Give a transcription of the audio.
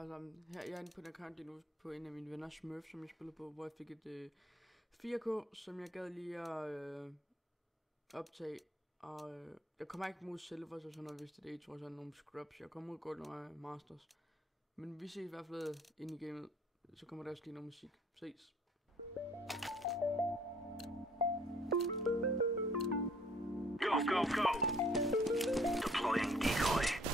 har sammen. Her, jeg er inde på en account lige nu på en af mine venner, Smurf, som jeg spiller på, hvor jeg fik et 4K, som jeg gad lige at optage. Og jeg kommer ikke mod Silvers og sådan noget, hvis det er, tror jeg, sådan nogle scrubs. Jeg kommer ud godt, når jeg er Masters. Men vi ses i hvert fald inde i gamet, så kommer der også lige noget musik. Ses. Go, go, go! Deploying decoy.